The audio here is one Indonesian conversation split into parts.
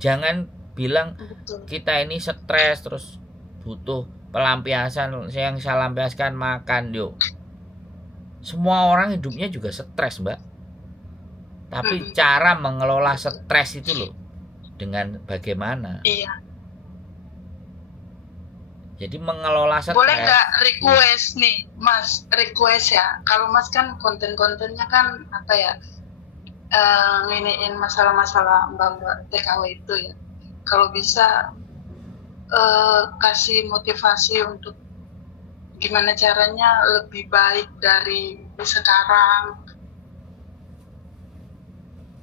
Jangan bilang betul. kita ini stres terus butuh pelampiasan. Yang saya lampiaskan makan, yuk. Semua orang hidupnya juga stres, Mbak. Tapi Mm-mm. cara mengelola Betul. stres itu loh, dengan bagaimana. Iya. Jadi mengelola Boleh nggak stres. Iya. request nih, Mas? Request ya. Kalau Mas kan konten-kontennya kan apa ya? Nginiin masalah-masalah mbak-mbak TKW itu ya. Kalau bisa kasih motivasi untuk gimana caranya lebih baik dari sekarang.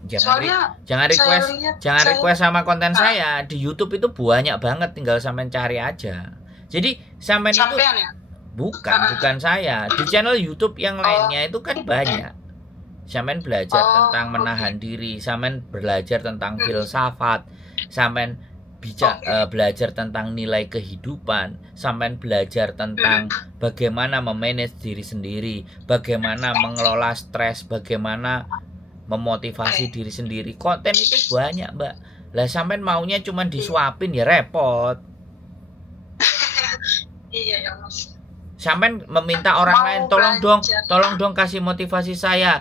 Soalnya Jangan saya request, lihat jangan request sama konten ah, saya. Di YouTube itu banyak banget, tinggal sampean cari aja. Jadi sampean itu sampean ya. bukan saya. Di channel YouTube yang Oh, lainnya itu kan banyak. Sampean belajar oh, tentang oke. menahan diri, sampean belajar tentang Mm-mm. filsafat, sampean Oke. belajar tentang nilai kehidupan, sampean belajar tentang Mm-mm. bagaimana memanage diri sendiri, bagaimana mengelola stres, bagaimana memotivasi Oke. diri sendiri. Konten itu banyak, Mbak. Lah sampean maunya cuma Iya. disuapin ya repot. Iya ya Mas. Sampean meminta orang lain, Mau belajar. tolong dong kasih motivasi saya.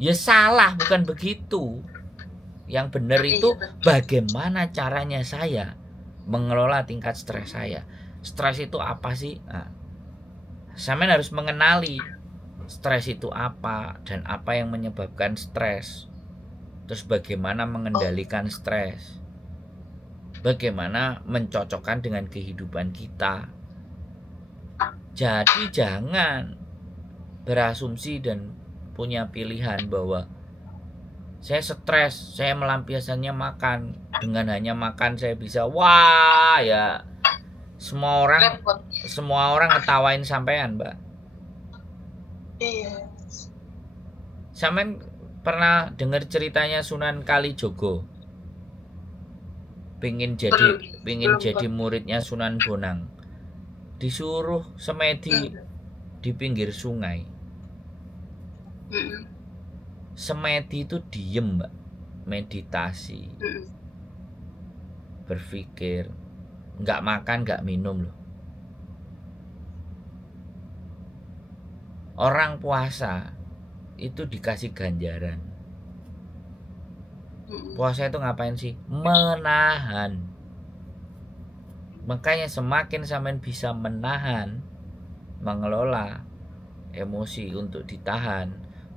Ya salah, bukan begitu. Yang benar Iya itu betul. bagaimana caranya saya mengelola tingkat stres saya. Stres itu apa sih? Nah, sampean harus mengenali stres itu apa dan apa yang menyebabkan stres. Terus bagaimana Oh, mengendalikan stres. Bagaimana mencocokkan dengan kehidupan kita. Jadi jangan berasumsi dan punya pilihan bahwa saya stres, saya melampiaskannya makan. Dengan hanya makan saya bisa, wah ya, semua orang repot. semua orang ngetawain sampean, Mbak. Iya. Sampean pernah dengar ceritanya Sunan Kalijogo? Pingin jadi Belum, pingin belum jadi kok. muridnya Sunan Bonang. Disuruh semedi Mm, di pinggir sungai. mm, Semedi itu diem, Mbak. Meditasi, mm. berpikir, nggak makan nggak minum loh. Orang puasa itu dikasih ganjaran. Mm. Puasa itu ngapain sih? Menahan. Makanya semakin sampean bisa menahan, mengelola emosi untuk ditahan,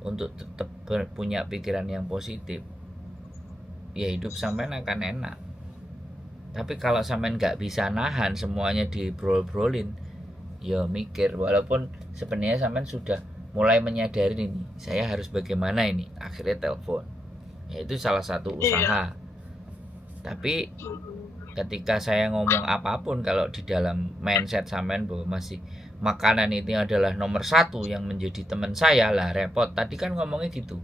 untuk tetap punya pikiran yang positif, ya hidup sampean akan enak. Tapi kalau sampean nggak bisa nahan, semuanya dibrol-brolin, ya mikir. Walaupun sebenarnya sampean sudah mulai menyadari ini, saya harus bagaimana ini. Akhirnya telepon. Ya itu salah satu Iya. usaha. Tapi Mm. ketika saya ngomong apapun, kalau di dalam mindset sampean bahwa masih makanan ini adalah nomor satu yang menjadi teman saya, lah repot. Tadi kan ngomongnya gitu,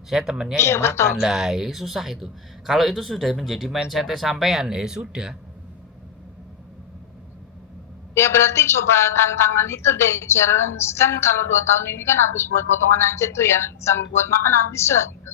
saya temennya Iya yang betul. makan, lah susah itu. Kalau itu sudah menjadi mindsetnya sampean, ya sudah. Ya berarti coba tantangan itu deh, challenge kan kalau 2 tahun ini kan habis buat potongan aja tuh ya, sama buat makan habis lah gitu.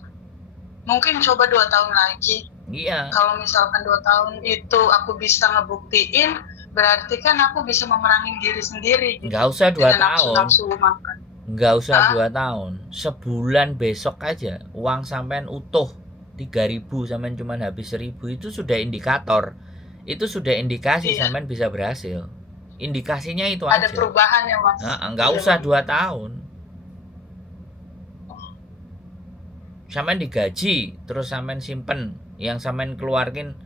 Mungkin coba 2 tahun lagi. Iya, Kalau misalkan 2 tahun itu aku bisa ngebuktiin, berarti kan aku bisa memerangi diri sendiri nggak gitu usah dua dengan tahun nafsu-nafsu makan. nggak usah Ah, 2 tahun, sebulan besok aja uang sampean utuh 3.000, sampean cuma habis 1.000, itu sudah indikator. Itu sudah indikasi iya, sampean bisa berhasil. Indikasinya itu ada aja. perubahan ya Mas. Nah, nggak Iya usah betul. 2 tahun. Sampean digaji terus sampean simpen, yang sampean keluarin,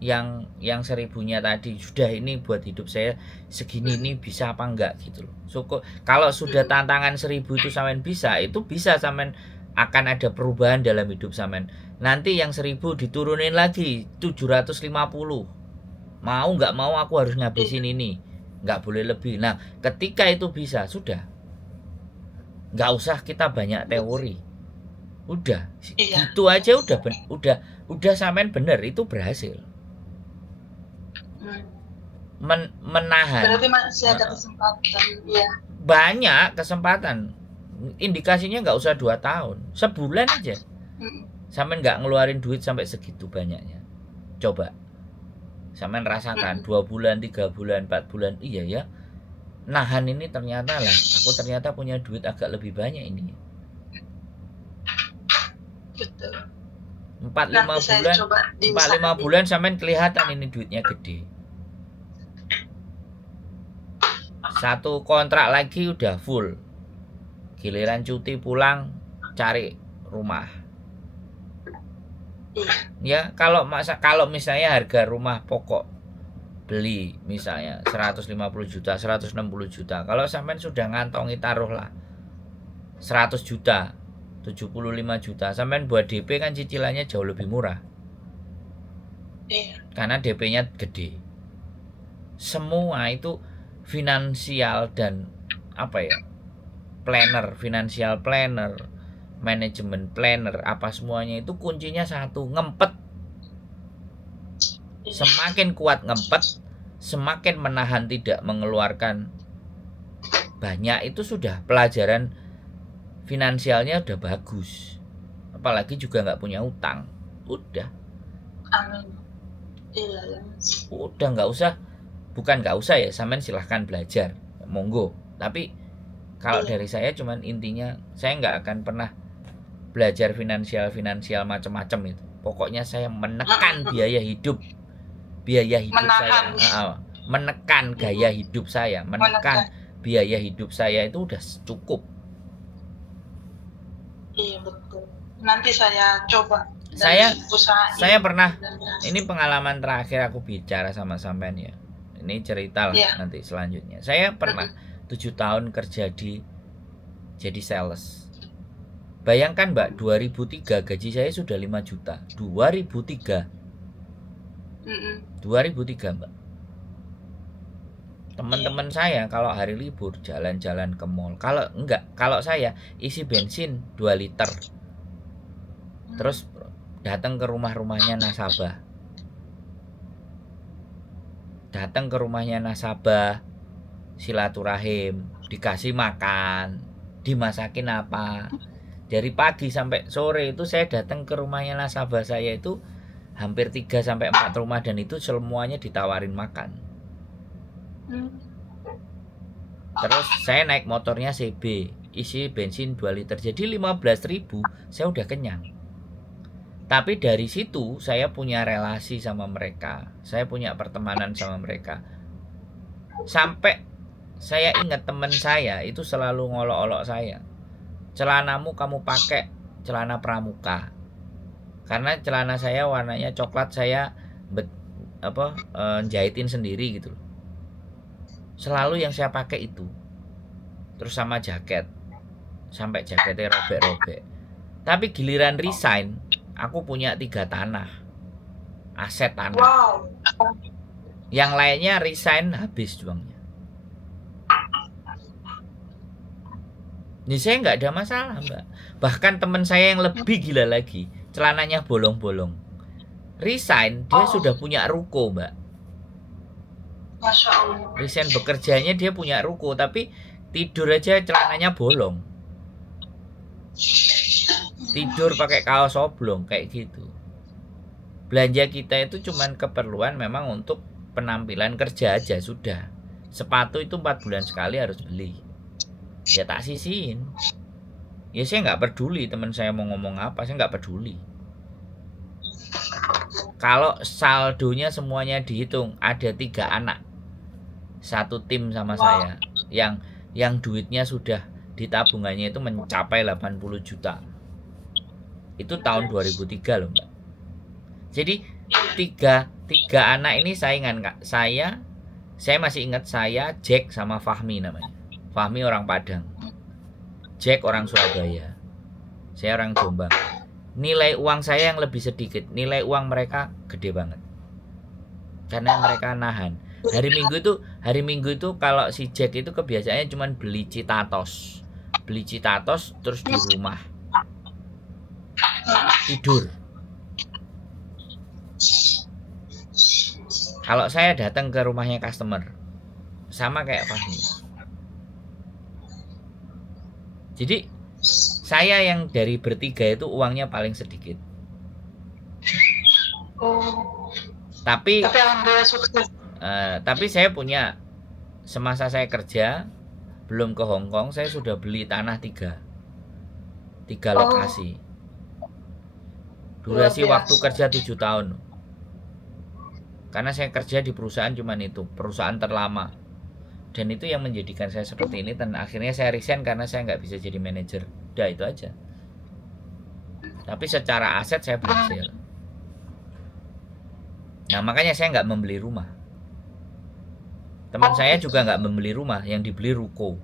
yang 1.000-nya tadi, sudah ini buat hidup saya segini, ini bisa apa enggak gitu loh. Syukur kalau sudah tantangan 1.000 itu sampean bisa, itu bisa sampean akan ada perubahan dalam hidup sampean. Nanti yang 1.000 diturunin lagi 750. Mau nggak mau aku harus Iya, ngabisin ini, nggak boleh lebih. Nah ketika itu bisa, sudah, nggak usah kita banyak teori. Udah iya. gitu aja, udah sampean bener, itu berhasil Hmm. menahan. Berarti masih ada kesempatan. Iya. Banyak kesempatan. Indikasinya nggak usah 2 tahun, sebulan aja Hmm. sampean nggak ngeluarin duit sampai segitu banyaknya. Coba sampean rasakan 2 bulan, 3 bulan, 4 bulan, iya ya. Nahan ini ternyata lah, aku ternyata punya duit agak lebih banyak ini. Betul. 4-5 Nanti saya bulan, coba 4-5 bulan sampean kelihatan ini duitnya gede. Satu kontrak lagi udah full. Giliran cuti pulang cari rumah. Ya, kalau misalnya harga rumah pokok beli misalnya 150 juta, 160 juta. Kalau sampean sudah ngantongi taruhlah 100 juta, 75 juta, sampean buat DP kan cicilannya jauh lebih murah. Iya. Karena DP-nya gede. Semua itu finansial dan apa ya? Financial planner, manajemen planner, apa semuanya itu kuncinya satu, ngempet. Semakin kuat ngempet, semakin menahan tidak mengeluarkan banyak, itu sudah pelajaran finansialnya udah bagus. Apalagi juga nggak punya utang, udah. Amin. Iya. Udah nggak usah, bukan nggak usah ya, sampean silahkan belajar, monggo. Tapi kalau dari saya cuman intinya saya nggak akan pernah belajar finansial macam-macam itu. Pokoknya saya menekan biaya hidup Menahan. saya, menekan gaya hidup saya, menekan biaya hidup saya itu udah cukup. Iya betul. Nanti saya coba. Saya pernah, ini pengalaman terakhir aku bicara sama sampean ya. Ini cerita lah nanti selanjutnya. Saya pernah 7 tahun kerja jadi sales. Bayangkan Mbak, 2003 gaji saya sudah 5 juta. 2003 Mbak. Teman-teman saya kalau hari libur jalan-jalan ke mall. Kalau saya isi bensin 2 liter. Terus datang ke rumahnya nasabah. Silaturahim, dikasih makan, dimasakin apa. Dari pagi sampai sore itu saya datang ke rumahnya nasabah saya itu hampir 3-4 rumah, dan itu semuanya ditawarin makan. Terus saya naik motornya CB, isi bensin 2 liter, jadi 15.000 saya udah kenyang. Tapi dari situ saya punya relasi sama mereka, saya punya pertemanan sama mereka. Sampai saya ingat teman saya itu selalu ngolok-olok saya, celanamu kamu pakai celana pramuka. Karena celana saya warnanya coklat, saya jahitin sendiri gitu. Selalu yang saya pakai itu. Terus sama jaket, sampai jaketnya robek-robek. Tapi giliran resign, aku punya 3 tanah, aset tanah. Wow. Yang lainnya resign habis uangnya. Ini saya nggak ada masalah Mbak. Bahkan teman saya yang lebih gila lagi, celananya bolong-bolong. Resign, dia sudah punya ruko Mbak. Masya Allah. Resign bekerjanya dia punya ruko, tapi tidur aja celananya bolong. Tidur pakai kaos oblong kayak gitu. Belanja kita itu cuman keperluan memang untuk penampilan kerja aja sudah. Sepatu itu 4 bulan sekali harus beli. Ya tak sisihin. Ya saya nggak peduli teman saya mau ngomong apa, saya nggak peduli. Kalau saldonya semuanya dihitung, ada 3 anak satu tim sama saya, yang duitnya sudah di tabungannya itu mencapai 80 juta. Itu tahun 2003 loh Mbak. Jadi tiga anak ini saingan Kak. Saya masih ingat, saya, Jack sama Fahmi namanya. Fahmi orang Padang, Jack orang Surabaya, saya orang Jombang. Nilai uang saya yang lebih sedikit, nilai uang mereka gede banget. Karena mereka nahan. Hari Minggu itu kalau si Jack itu kebiasaannya cuma beli citatos terus di rumah tidur. Kalau saya datang ke rumahnya customer, sama kayak Fahmi. Jadi saya yang dari bertiga itu uangnya paling sedikit. Tapi alhamdulillah sukses. tapi saya punya, semasa saya kerja belum ke Hong Kong, saya sudah beli tanah tiga lokasi. Durasi waktu kerja 7 tahun. Karena saya kerja di perusahaan cuman itu, perusahaan terlama. Dan itu yang menjadikan saya seperti ini, dan akhirnya saya resign karena saya nggak bisa jadi manajer. Udah, itu aja. Tapi secara aset saya berhasil. Nah, makanya saya nggak membeli rumah. Teman saya juga nggak membeli rumah, yang dibeli ruko.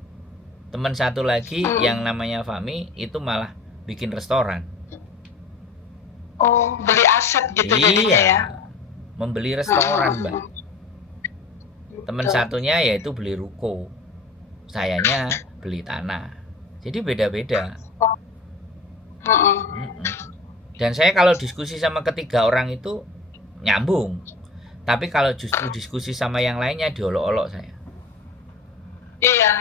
Teman satu lagi yang namanya Fahmi itu malah bikin restoran. Oh, beli aset gitu jadinya ya. Membeli restoran, Mbak. Teman satunya yaitu beli ruko. Sayanya beli tanah. Jadi beda-beda. Dan saya kalau diskusi sama ketiga orang itu nyambung. Tapi kalau justru diskusi sama yang lainnya diolok-olok saya. Iya,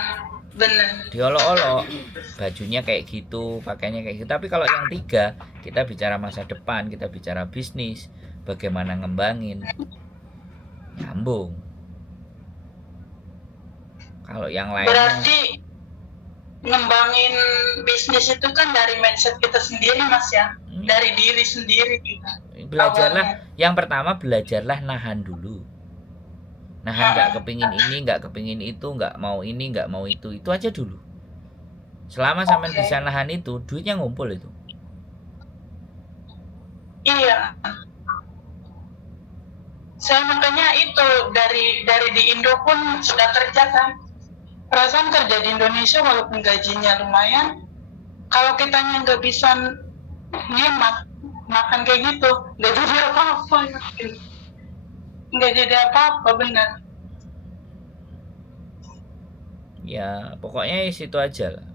benar. Diolok-olok, bajunya kayak gitu, pakainya kayak gitu. Tapi kalau yang tiga, kita bicara masa depan, kita bicara bisnis, bagaimana ngembangin, nyambung. Kalau yang lainnya, berarti ngembangin bisnis itu kan dari mindset kita sendiri, Mas ya. Dari diri sendiri gitu. Belajarlah, yang pertama belajarlah nahan dulu. Nahan, nggak kepingin ini, nggak kepingin itu, nggak mau ini, nggak mau itu aja dulu. Selama sampai bisa nahan itu, duitnya ngumpul itu. Iya. Saya makanya itu dari di Indo pun sudah kerja kan. Perasaan kerja di Indonesia walaupun gajinya lumayan, kalau kitanya nggak bisa nyemak makan kayak gitu, nggak jadi apa-apa. Nggak jadi apa-apa, benar. Ya, pokoknya situ aja lah.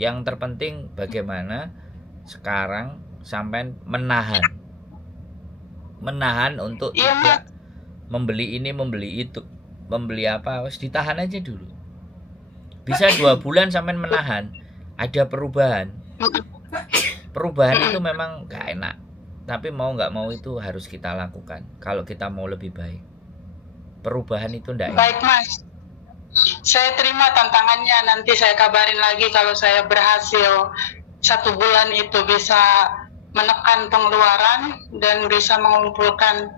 Yang terpenting bagaimana sekarang sampai menahan untuk tidak membeli ini, membeli itu, membeli apa, harus ditahan aja dulu. Bisa 2 bulan sampai menahan, ada perubahan. Perubahan itu memang gak enak, tapi mau nggak mau itu harus kita lakukan kalau kita mau lebih baik. Perubahan itu nggak enak. Baik, Mas, saya terima tantangannya. Nanti saya kabarin lagi kalau saya berhasil 1 bulan itu bisa menekan pengeluaran dan bisa mengumpulkan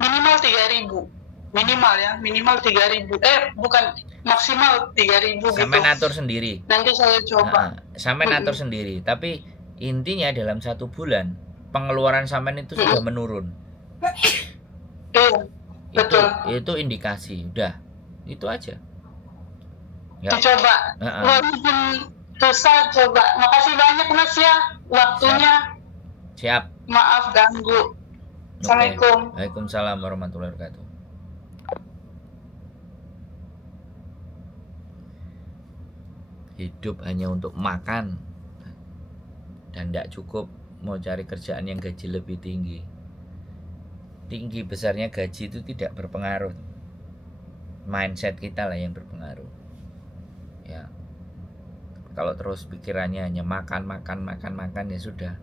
minimal 3.000. Minimal 3.000. Bukan, maksimal 3.000 gitu. Sampai ngatur sendiri. Nanti saya coba. Sampai ngatur sendiri. Tapi intinya dalam 1 bulan pengeluaran sampean itu sudah menurun. Betul. Itu indikasi. Udah, itu aja. Ya. Dicoba. Walaupun susah, coba. Makasih banyak, Mas ya, waktunya. Siap. Maaf ganggu. Assalamualaikum. Waalaikumsalam warahmatullahi wabarakatuh. Hidup hanya untuk makan dan tidak cukup, mau cari kerjaan yang gaji lebih tinggi. Tinggi besarnya gaji itu tidak berpengaruh. Mindset kita lah yang berpengaruh. Ya. Kalau terus pikirannya hanya makan ya sudah.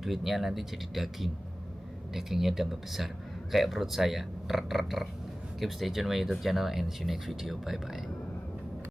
Duitnya nanti jadi daging. Dagingnya tambah besar kayak perut saya. Keep stay tune my YouTube channel and see you next video. Bye bye.